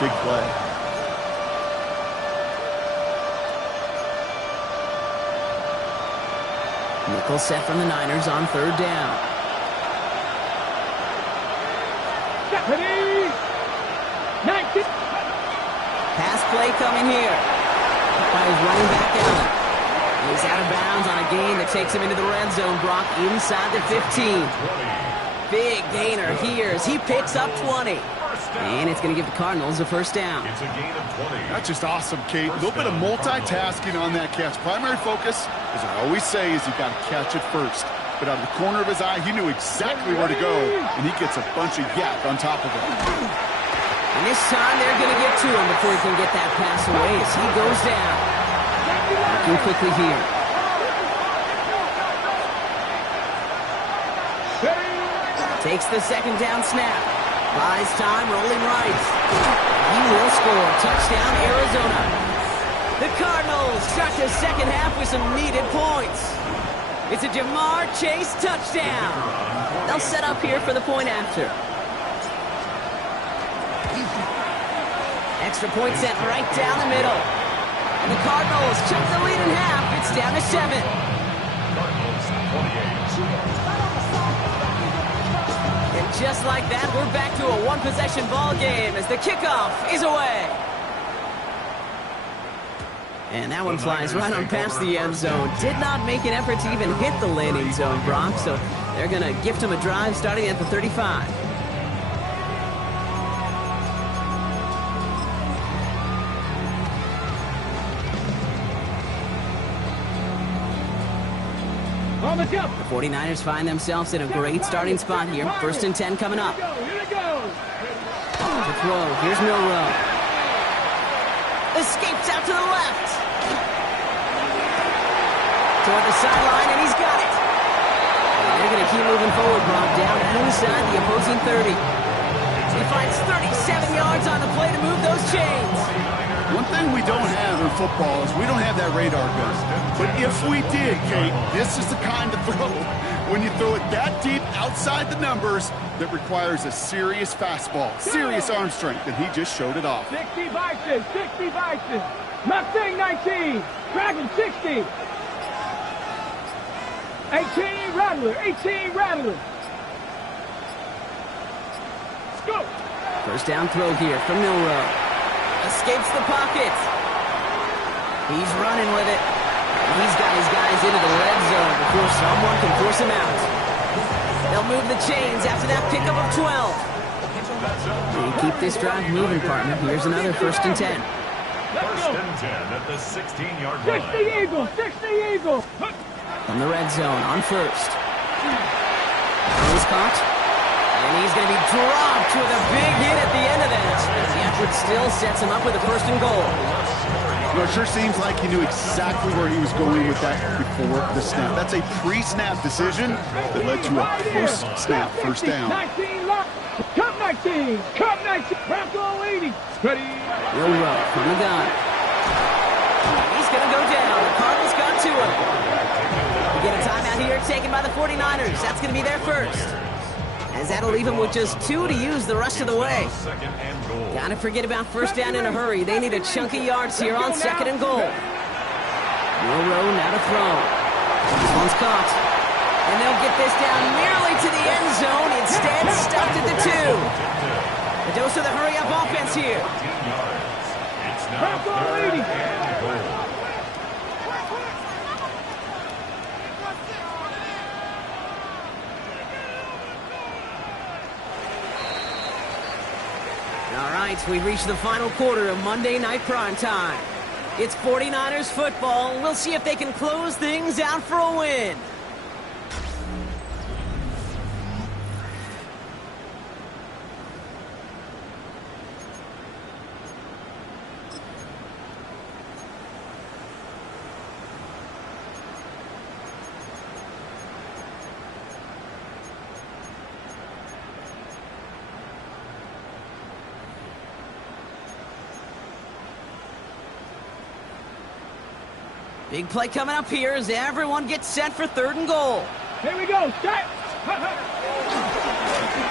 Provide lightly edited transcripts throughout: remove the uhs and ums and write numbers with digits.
big play. Nickel set from the Niners on third down. Ready? 19. Pass play coming here. By his running back Allen. He's out of bounds on a gain that takes him into the red zone, Brock, inside the 15. Big gainer here as he picks up 20. And it's going to give the Cardinals a first down. It's a gain of 20. That's just awesome, Kate. A little bit of multitasking on that catch. Primary focus, as I always say, is you got to catch it first. But out of the corner of his eye, he knew exactly where to go, and he gets a bunch of yak on top of it. And this time they're going to get to him before he can get that pass away as he goes down. Looking quickly here. Takes the second down snap. Buys time, rolling right. He will score. Touchdown, Arizona. The Cardinals start the second half with some needed points. It's a Jamar Chase touchdown. They'll set up here for the point after. Extra point set right down the middle. And the Cardinals chunk the lead in half. It's down to 7. And just like that, we're back to a one-possession ball game as the kickoff is away. And that one flies right on past the end zone. Did not make an effort to even hit the landing zone, Brock. So they're going to gift him a drive starting at the 35. On the jump. The 49ers find themselves in a great starting spot here. First and 10 coming up. Here it goes. To throw. Here's Milrow. Escapes out to the left. Toward the sideline, and he's got it. And they're going to keep moving forward, Brock, down inside the opposing 30. He finds 37 yards on the play to move those chains. One thing we don't have in football is we don't have that radar gun. But if we did, Kate, this is the kind of throw, when you throw it that deep outside the numbers, that requires a serious fastball, serious arm strength, and he just showed it off. 60 Vikings, 60 Vikings. Mustang 19, Dragon 60. 18 Rattler, 18 Rattler. Let's go. First down throw here from Milrow. Escapes the pocket. He's running with it. And he's got his guys into the red zone before someone can force him out. They'll move the chains after that pickup of 12. They keep this drive moving, partner. Here's another first and 10. First and 10 at the 16-yard line. 60 Eagles, 60 Eagles. From the red zone on first. He's caught. And he's going to be dropped with a big hit at the end of that. The effort still sets him up with a first and goal. Well, it sure seems like he knew exactly where he was going with that before the snap. That's a pre-snap decision that led to a post-snap first down. 19 lock. Cup 19. Cup 19. Bronco 80. Ready. Milrow from the gun. He's going to go down. The Cardinals got to him. We get a timeout here taken by the 49ers. That's going to be their first. As that'll leave him with just 2 to use the rest of the way. Gotta forget about first down in a hurry. They need a chunk of yards here on second and goal. Milrow now to throw. This one's caught. And they'll get this down nearly to the end zone. Instead, stuffed at the 2. A dose of the hurry-up offense here. Bronco 80. All right, we've reached the final quarter of Monday Night Primetime. It's 49ers football. We'll see if they can close things out for a win. Big play coming up here as everyone gets set for third and goal. Here we go. Start.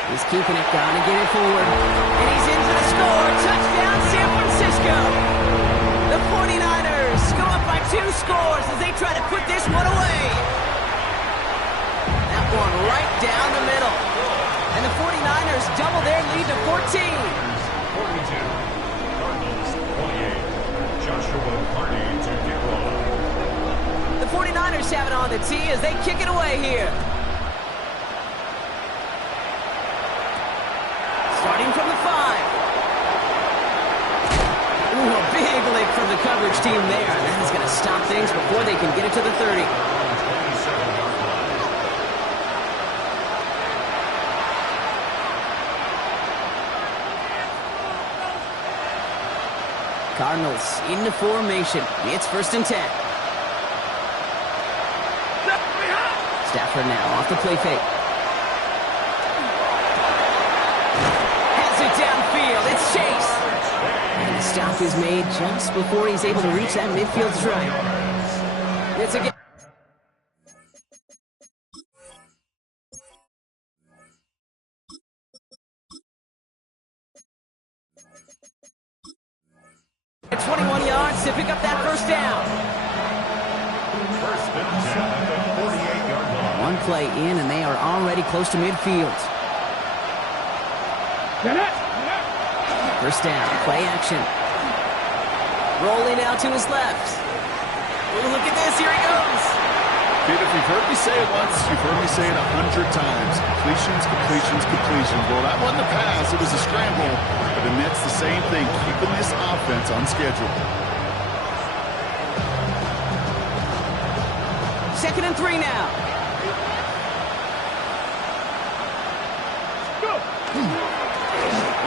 He's keeping it down and get it forward. And he's in for the score. Touchdown, scores as they try to put this one away. That one right down the middle. And the 49ers double their lead to 14. 42. Cardinals 28. Joshua Hardy to kick off. The 49ers have it on the tee as they kick it away here. Starting from the 5. Ooh, a big lick from the coverage team there. That is going to stop things before they can get it to the 30. Cardinals into formation. It's 1st and 10. Stafford now off the play fake. Has it downfield. It's Chase. And the stop is made just before he's able to reach that midfield stripe. It's a at 21 yards to pick up that first down. First and 10 at the 48-yard line. One play in, and they are already close to midfield. First down, play action. Rolling out to his left. Ooh, look at this, here he goes. Kid, if you've heard me say it once, you've heard me say it 100 times. Completions, completions, completions. Well, that wasn't a pass, it was a scramble. But the Nets, the same thing, keeping this offense on schedule. 2nd and 3 now.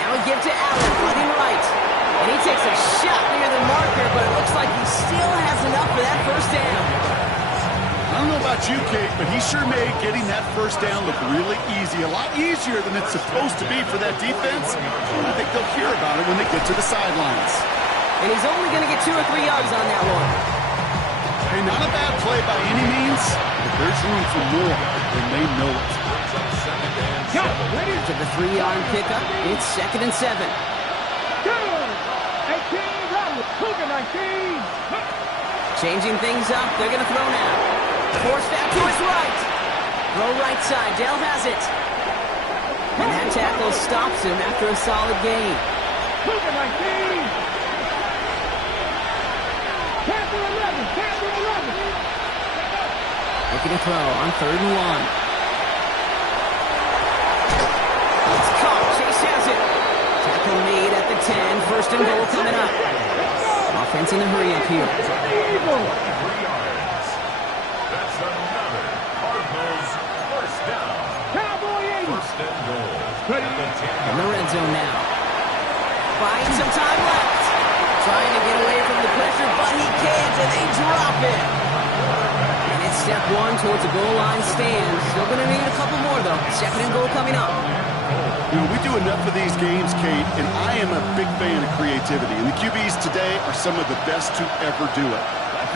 Now we give to Allen, running right. And he takes a shot near the marker, but it looks like he still has enough for that first down. I don't know about you, Kate, but he sure made getting that first down look really easy. A lot easier than it's supposed to be for that defense. I think they'll hear about it when they get to the sidelines. And he's only going to get 2 or 3 yards on that one. Hey, not a bad play by any means, but there's room for more, and they know it. To the 3-yard pickup, it's 2nd and 7. Changing things up, they're going to throw now. Force back to his right. Throw right side, Dale has it. And that tackle stops him after a solid gain. Looking to throw on 3rd and 1. It's caught, Chase has it. Tackle made at the 10, 1st and goal coming up. Offense in a hurry up here. 3 yards. That's another Cardinals first down. 1st and goal at the 10. In the red zone now. Buying some time left. Trying to get away from the pressure, but he can't, and they drop it. And it's step 1 towards a goal line stand. Still going to need a couple more, though. 2nd and goal coming up. You know, we do enough of these games, Kate, and I am a big fan of creativity. And the QBs today are some of the best to ever do it.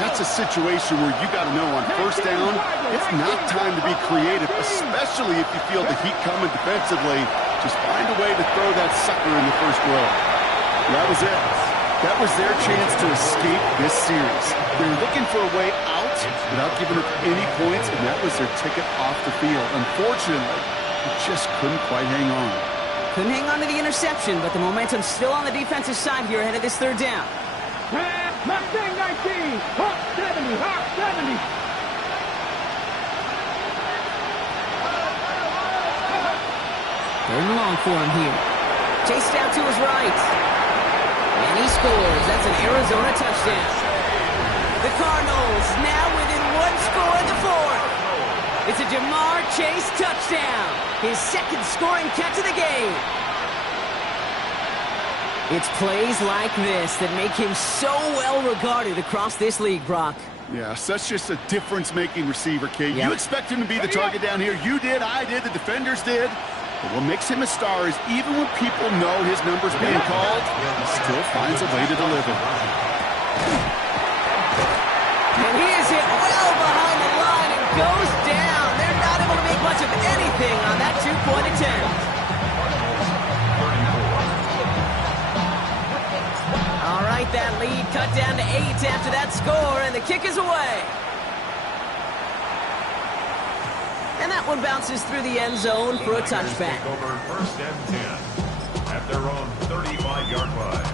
That's a situation where you got to know on 1st down, it's not time to be creative, especially if you feel the heat coming defensively. Just find a way to throw that sucker in the 1st row. That was it. That was their chance to escape this series. They were looking for a way out without giving up any points, and that was their ticket off the field. Unfortunately, they just couldn't quite hang on. Couldn't hang on to the interception, but the momentum's still on the defensive side here ahead of this 3rd down. Mustang 19, Hawk 70, Hawk 70. 3rd and long for him here. Chased out to his right. And he scores. That's an Arizona touchdown. The Cardinals now within 1 score in the 4th. It's a Jamar Chase touchdown. His 2nd scoring catch of the game. It's plays like this that make him so well regarded across this league, Brock. Yeah, such just a difference-making receiver, Kate. Yep. You expect him to be the target down here. You did, I did, the defenders did. But what makes him a star is even when people know his number's being called, he still finds a way to deliver. And he is hit well behind the line and goes down. They're not able to make much of anything on that 2-point attempt. All right, that that lead cut down to 8 after that score, and the kick is away. And that one bounces through the end zone for a touchback. Take over 1st and 10 at their own 35-yard line.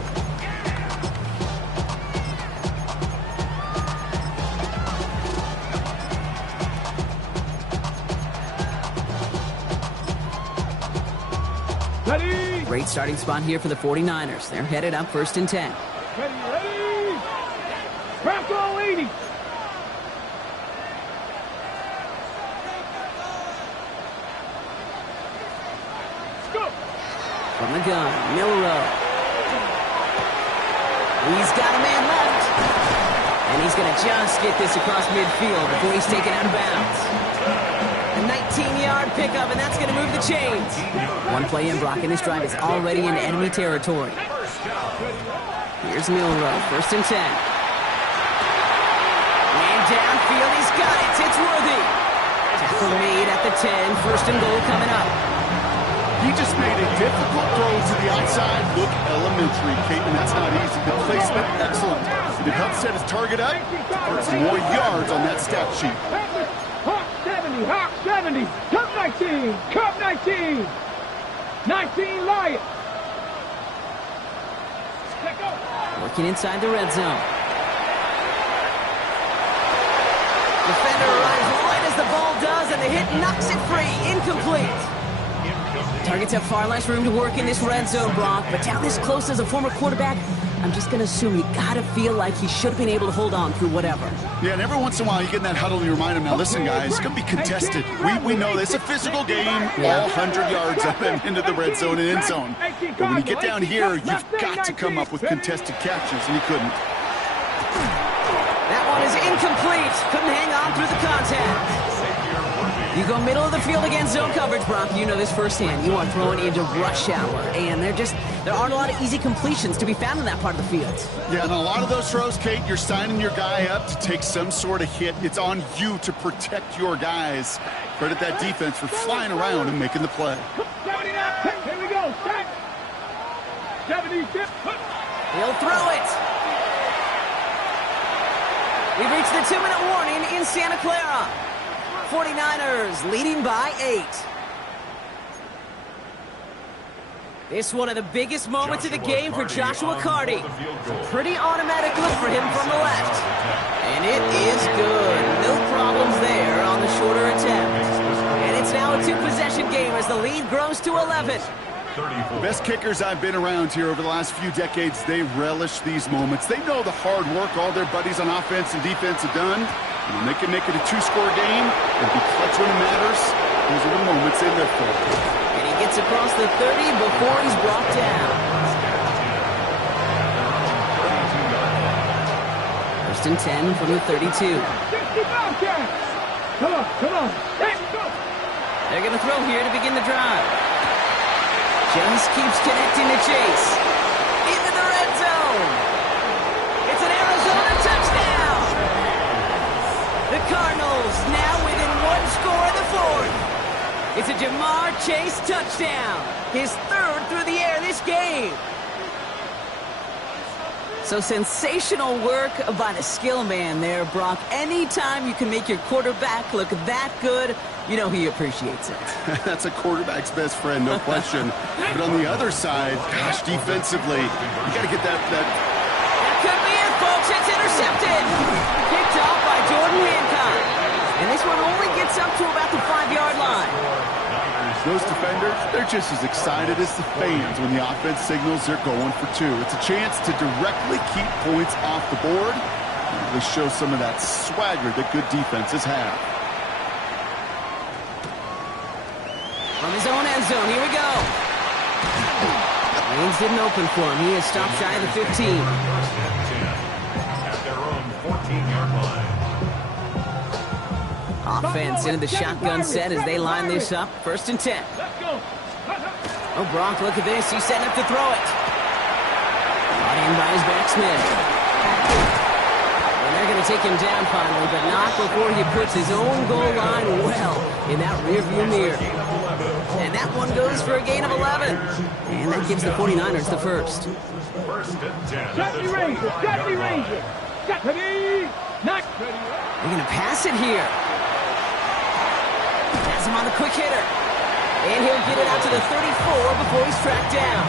Ready? Great starting spot here for the 49ers. They're headed up 1st and 10. Ready? Bronco 80. From the gun, Milrow. He's got a man left. And he's going to just get this across midfield before he's taken out of bounds. A 19-yard pickup, and that's going to move the chains. One play in, Brock, and this drive is already in enemy territory. Here's Milrow, 1st and 10. Man downfield, he's got it. It's worthy. Tackle made at the 10, 1st and goal coming up. He just made a difficult throw to the outside. Look elementary, Kate, and that's not easy. The placement, excellent. It helps set his target up for some more yards on that stat sheet. Hawk 70, Hawk 70. Cup 19, Cup 19. 19 Lions. Working inside the red zone. Defender arrives right as the ball does, and the hit knocks it free. Incomplete. Targets have far less room to work in this red zone, Brock, but down this close as a former quarterback, I'm just going to assume you got to feel like he should have been able to hold on through whatever. Yeah, and every once in a while you get in that huddle and you remind him, now listen, guys, it's going to be contested. We know this. It's a physical game, all 100 yards up and into the red zone and end zone. But when you get down here, you've got to come up with contested catches, and he couldn't. That one is incomplete. Couldn't hang on through the contact. You go middle of the field against zone coverage, Brock. You know this firsthand. You are throwing into rush hour, and there aren't a lot of easy completions to be found in that part of the field. Yeah, and a lot of those throws, Kate, you're signing your guy up to take some sort of hit. It's on you to protect your guys. Credit that defense for flying around and making the play. 79, here we go. 70, He'll throw it. We've reached the 2-minute warning in Santa Clara. 49ers leading by 8. This one of the biggest moments of the game for Joshua Carty. Pretty automatic look for him from the left. And it is good. No problems there on the shorter attempt. And it's now a 2-possession game as the lead grows to 11. The best kickers I've been around here over the last few decades, they relish these moments. They know the hard work all their buddies on offense and defense have done. And when they can make it a 2-score game and be clutch when it matters, those are the moments they live for. And he gets across the 30 before he's brought down. 1st and 10 from the 32. Come on. Let's go. They're going to throw here to begin the drive. Just keeps connecting to Chase. Into the red zone. It's an Arizona touchdown. The Cardinals now within 1 score in the 4th. It's a Jamar Chase touchdown. His 3rd through the air this game. So sensational work by the skill man there, Brock. Anytime you can make your quarterback look that good, you know he appreciates it. That's a quarterback's best friend, no question. But on the other side, gosh, defensively, you got to get that. That could be it, folks. It's intercepted. Picked off by Jordan Hancock. And this one only gets up to about the 5-yard line. Those defenders, they're just as excited as the fans when the offense signals they're going for 2. It's a chance to directly keep points off the board and really show some of that swagger that good defenses have. From his own end zone, here we go. Lanes didn't open for him. He is stopped shy of the 15. 1st and 10 at their own 14-yard line. Offense into the shotgun set as they line this up. 1st and 10. Oh, Brock, look at this. He's setting up to throw it. Brought in by his backsman. And They're going to take him down finally, but not before he puts his own goal line well in that rearview mirror. And that one goes for a gain of 11. And that gives the 49ers the first. First and 10. Got the Rangers. Got the Rangers. Got the not ready. They're going to pass it here. Has him on the quick hitter. And he'll get it out to the 34 before he's tracked down.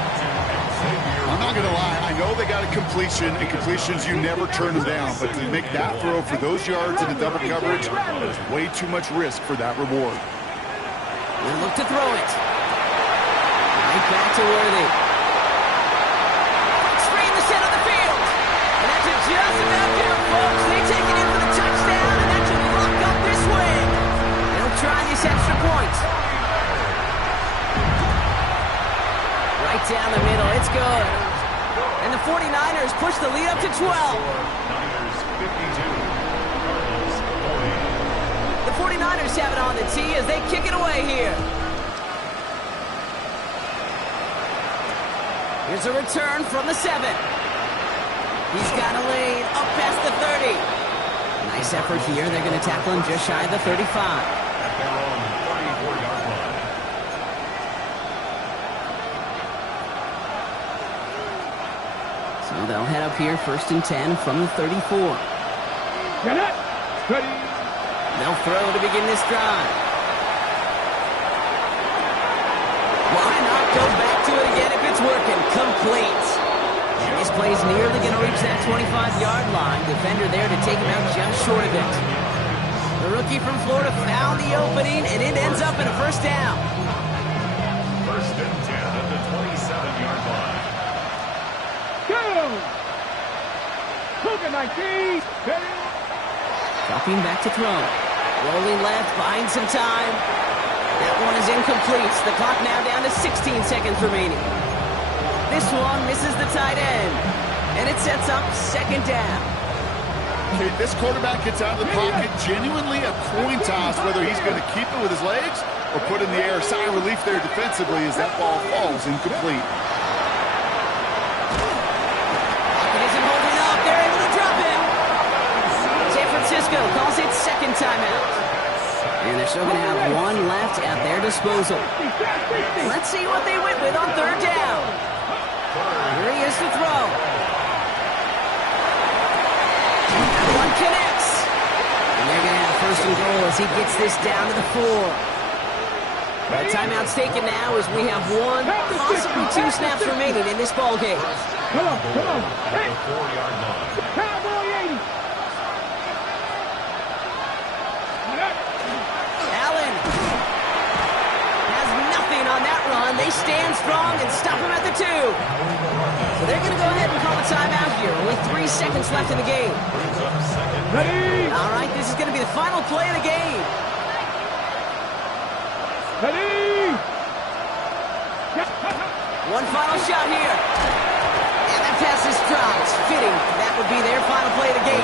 I'm not going to lie. I know they got a completion, and completions, you never turn them down. But to make that throw for those yards in the double coverage, there's way too much risk for that reward. We'll look to throw it. Right back to Worthy. Quick screen in the center of the field. And that's just about there, folks. They take it in for the touchdown, and that should lock up this win. They'll try this extra point. Right down the middle. It's good. And the 49ers push the lead up to 12. Niners 52. Cardinals 40. The 49ers have it on the tee as they kick it away here. Here's a return from the 7. He's got a lane up past the 30. Nice effort here. They're going to tackle him just shy of the 35. At their own 34-yard line. So they'll head up here first and 10 from the 34. Get it. Ready. They'll throw to begin this drive. Why not go back to it again if it's working? Complete. And this play's nearly going to reach that 25-yard line. Defender there to take him out just short of it. The rookie from Florida found the opening, and it ends up in a first down. First and 10 at the 27-yard line. Go. Hook 19. Ready. Dropping back to throw. Rolling left, buying some time. That one is incomplete. The clock now down to 16 seconds remaining. This one misses the tight end. And it sets up second down. Okay, this quarterback gets out of the pocket, genuinely a coin toss whether he's going to keep it with his legs or put in the air. Sigh of relief there defensively as that ball falls incomplete. It isn't holding up. They're able to drop it. San Francisco calls it second timeout. And they're still going to have one left at their disposal. Let's see what they went with on third down. Here he is to throw. One connects. And they're going to have first and goal as he gets this down to the 4. The timeout's taken now as we have one, possibly 2 snaps remaining in this ball game. Come on. Come on. Hey. 4-yard line. Cowboy 80. Allen has nothing on that run. They stand strong and stop him at the 2. So they're going to go ahead and call a timeout here. Only 3 seconds left in the game. Ready. All right, this is going to be the final play of the game. Ready. One final shot here. And that pass is dropped. Fitting. That would be their final play of the game.